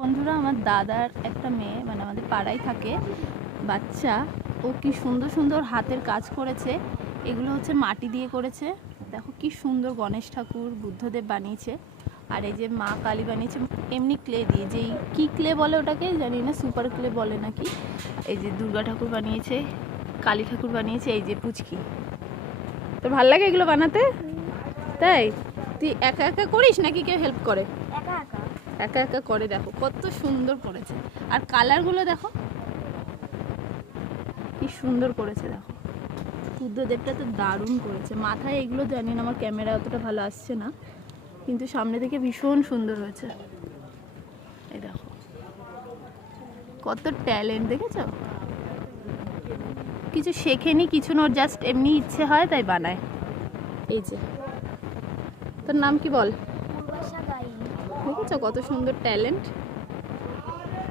বন্ধুরা, আমার দাদার একটা মেয়ে মানে আমাদের পাড়ায় থাকে বাচ্চা। ও কি সুন্দর সুন্দর হাতের কাজ করেছে। এগুলো হচ্ছে মাটি দিয়ে করেছে। দেখো কি সুন্দর গণেশ ঠাকুর, বুদ্ধদেব বানিয়েছে। আর এই যে মা কালী বানিয়েছে এমনি ক্লে দিয়ে, যেই কি ক্লে বলে ওটাকে জানি না, সুপার ক্লে বলে নাকি। এই যে দুর্গা ঠাকুর বানিয়েছে, কালী ঠাকুর বানিয়েছে, এই যে পুচকি। তোর ভাল লাগে এগুলো বানাতে? তাই তুই একা একা করিস নাকি কেউ হেল্প করে? একা একা একা একা করে। দেখো কত সুন্দর করেছে। আর কালারগুলো দেখো কি সুন্দর করেছে। দেখো বুদ্ধদেবটা তো দারুণ করেছে। মাথায় এগুলো জানি না, আমার ক্যামেরা অতটা ভালো আসছে না, কিন্তু সামনে থেকে ভীষণ সুন্দর হয়েছে। এই দেখো কত ট্যালেন্ট, দেখেছো? কিছু শেখেনি, কিছু না, ওর জাস্ট এমনি ইচ্ছে হয় তাই বানায়। এই যে তোর নাম কি বল? পূর্বাশা গাইন। দেখেছো কত সুন্দর ট্যালেন্ট।